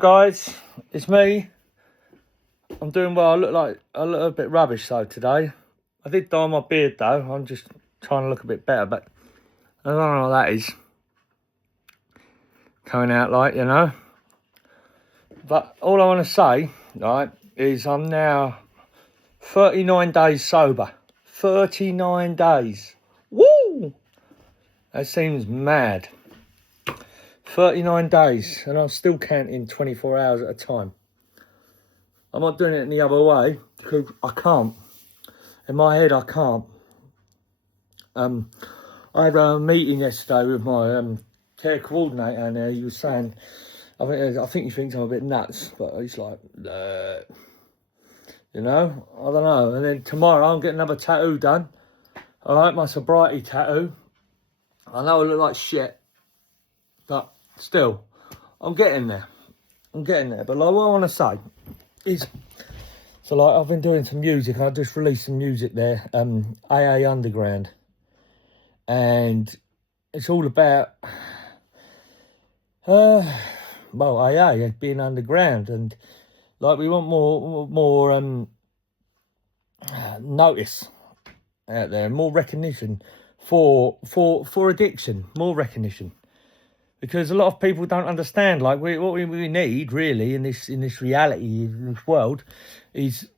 Guys, it's me. I'm doing well. I look a bit rubbish though today. I did dye my beard though. I'm just trying to look a bit better, but I don't know what that is coming out like, you know. But all I want to say, right, is I'm now 39 days sober. 39 days. Woo! That seems mad. 39 days, and I'm still counting 24 hours at a time. I'm not doing it any other way because I can't. In my head, I can't. I had a meeting yesterday with my care coordinator, and he was saying, I think he thinks I'm a bit nuts, but he's like, you know, I don't know. And then tomorrow, I'm getting another tattoo done. All right, my sobriety tattoo. I know I look like shit, but still, I'm getting there. But like, what I want to say is, so like, I've been doing some music. I just released some music there, AA Underground, and it's all about AA being underground, and like we want more notice out there, more recognition for addiction, more recognition, because a lot of people don't understand. Like what we need really in this reality, in this world, is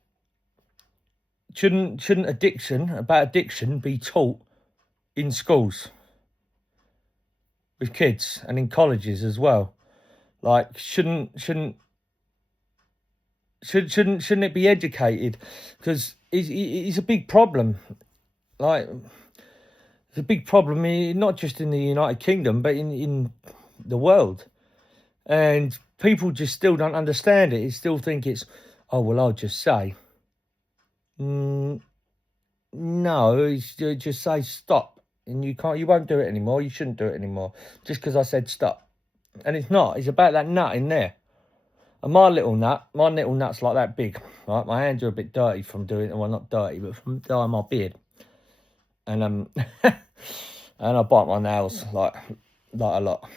shouldn't addiction be taught in schools with kids and in colleges as well? Like shouldn't it be educated? Because it's a big problem. Like it's a big problem, not just in the United Kingdom, but in the world. And people just still don't understand it. They still think it's, oh well, I'll just say. No, just say stop, and you won't do it anymore. You shouldn't do it anymore just because I said stop. And it's not. It's about that nut in there. And my little nut's like that big. Right, my hands are a bit dirty from doing it. Well, not dirty, but from dyeing my beard. And and I bite my nails like a lot.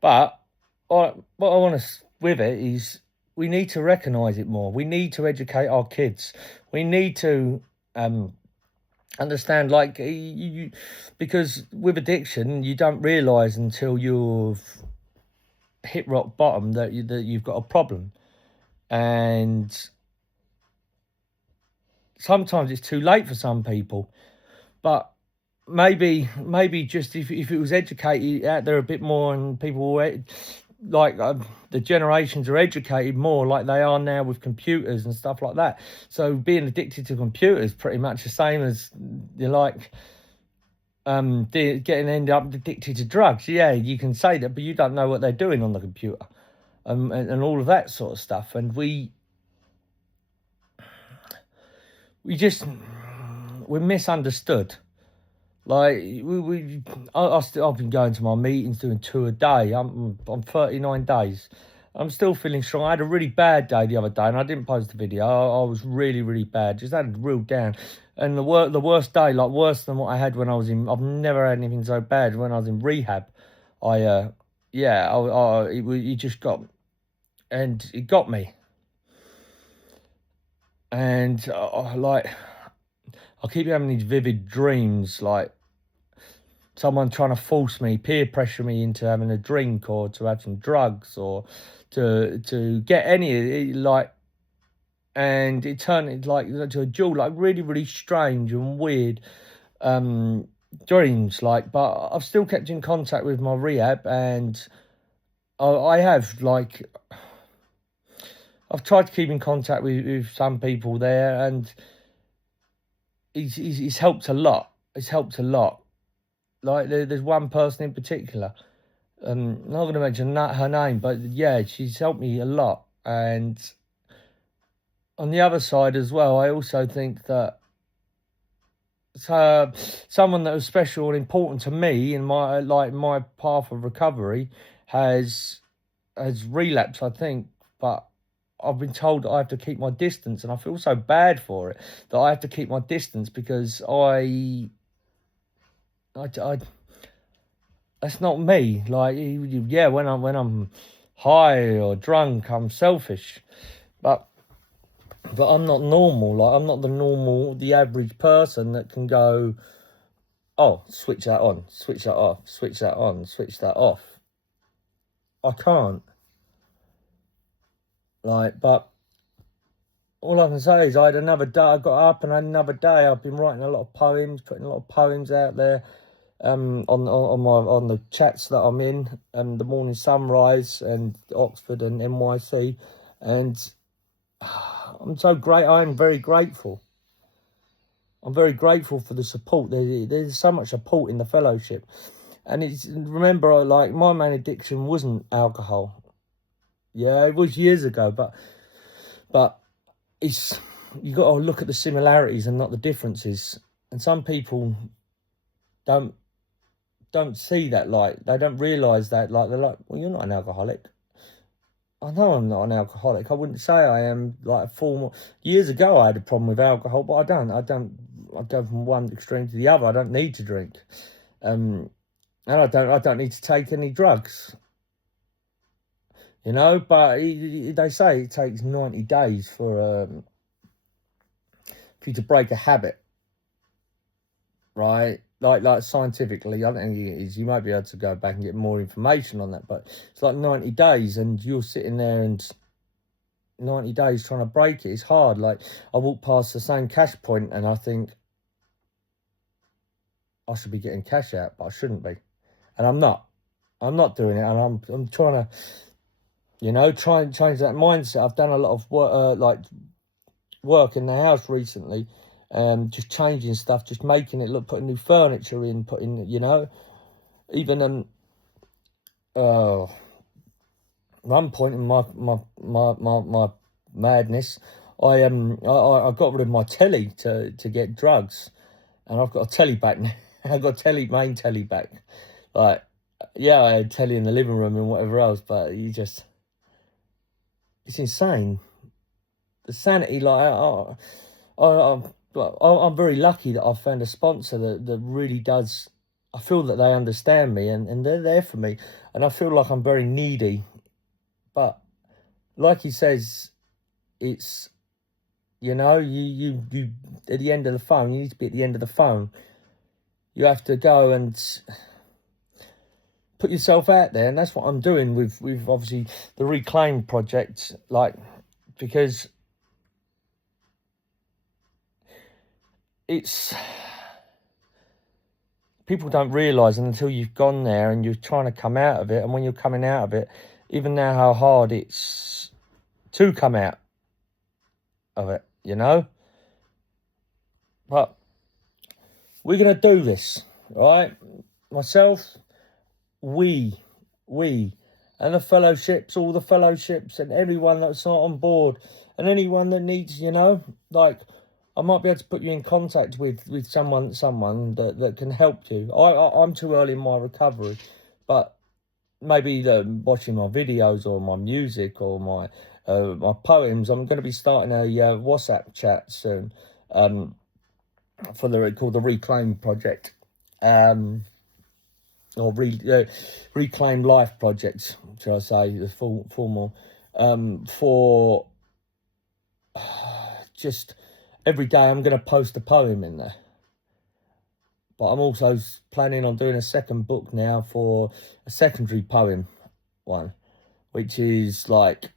But what I want to with it is, we need to recognise it more. We need to educate our kids. We need to understand, like, because with addiction, you don't realise until you've hit rock bottom that you've got a problem. And sometimes it's too late for some people. But maybe just if it was educated out there a bit more, and people were like the generations are educated more like they are now with computers and stuff like that. So being addicted to computers pretty much the same as you're like end up addicted to drugs. Yeah, you can say that, but you don't know what they're doing on the computer, and all of that sort of stuff. And we're misunderstood. Like I've been going to my meetings, doing 2 a day. I'm 39 days. I'm still feeling strong. I had a really bad day the other day, and I didn't post the video. I was really, really bad. Just had a real down. And the worst day, like worse than what I had when I was in. I've never had anything so bad when I was in rehab. It just got, and it got me. And I keep having these vivid dreams, like someone trying to force me, peer pressure me into having a drink or to have some drugs or to get any, like, and it turned into a duel, like really, really strange and weird dreams, like. But I've still kept in contact with my rehab, and I have, like, I've tried to keep in contact with some people there, and it's helped a lot. It's helped a lot. Like there's one person in particular. I'm not going to mention her name, but yeah, she's helped me a lot. And on the other side as well, I also think that someone that was special and important to me in my path of recovery has relapsed, I think, but I've been told that I have to keep my distance, and I feel so bad for it, that I have to keep my distance because I that's not me. Like, yeah, when I'm high or drunk, I'm selfish. But I'm not normal. Like, I'm not the average person that can go, oh, switch that on, switch that off, switch that on, switch that off. I can't. Like, but all I can say is I had another day. I got up and I had another day. I've been writing a lot of poems, putting a lot of poems out there, on the chats that I'm in, the Morning Sunrise and Oxford and NYC, and I'm so great. I am very grateful. I'm very grateful for the support. There's so much support in the fellowship, and remember, like, my main addiction wasn't alcohol. Yeah, it was years ago, but you got to look at the similarities and not the differences. And some people don't see that light. They don't realise that. Like, they're like, well, you're not an alcoholic. I know I'm not an alcoholic. I wouldn't say I am. Like, years ago I had a problem with alcohol, but I don't. I go from one extreme to the other. I don't need to drink, and I don't need to take any drugs. You know, but they say it takes 90 days for you to break a habit, right? Like scientifically, I don't think it is. You might be able to go back and get more information on that, but it's like 90 days, and you're sitting there and 90 days trying to break it. It's hard. Like, I walk past the same cash point and I think I should be getting cash out, but I shouldn't be, and I'm not. I'm not doing it, and I'm trying to, you know, try and change that mindset. I've done a lot of work, work in the house recently, just changing stuff, just making it look, putting new furniture in, putting, you know, even one point in my madness, I got rid of my telly to get drugs, and I've got a telly back now. I've got main telly back. Like, yeah, I had telly in the living room and whatever else, but it's insane. The sanity, like, I'm very lucky that I've found a sponsor that really does. I feel that they understand me and they're there for me, and I feel like I'm very needy. But like he says, it's, you know, you at the end of the phone, you need to be at the end of the phone. You have to go and put yourself out there, and that's what I'm doing with obviously the Reclaim project, like, because it's, people don't realise until you've gone there and you're trying to come out of it, and when you're coming out of it, even now, how hard it's to come out of it, you know. But we're going to do this, right? Myself, we, and the fellowships, all the fellowships, and everyone that's not on board, and anyone that needs, you know, like, I might be able to put you in contact with someone that can help you. I'm too early in my recovery, but maybe watching my videos or my music or my poems. I'm going to be starting a WhatsApp chat soon, called the Reclaim Project, or Reclaim Life Project, shall I say, the formal, for just every day I'm going to post a poem in there. But I'm also planning on doing a second book now for a secondary poem one, which is like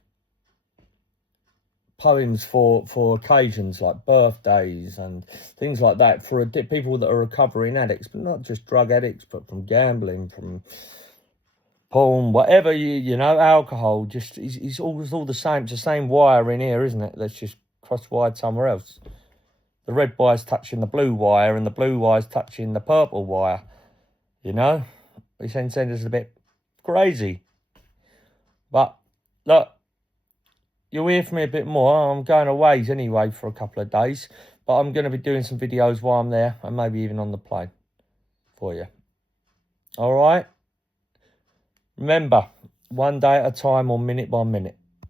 poems for occasions like birthdays and things like that, for people that are recovering addicts, but not just drug addicts, but from gambling, from porn, whatever, you know, alcohol. Just it's all the same. It's the same wire in here, isn't it? That's just cross-wired somewhere else. The red wire's touching the blue wire, and the blue wire's touching the purple wire. You know, it sends us a bit crazy. But look, you'll hear from me a bit more. I'm going away anyway for a couple of days, but I'm going to be doing some videos while I'm there, and maybe even on the plane for you. All right. Remember, one day at a time or minute by minute.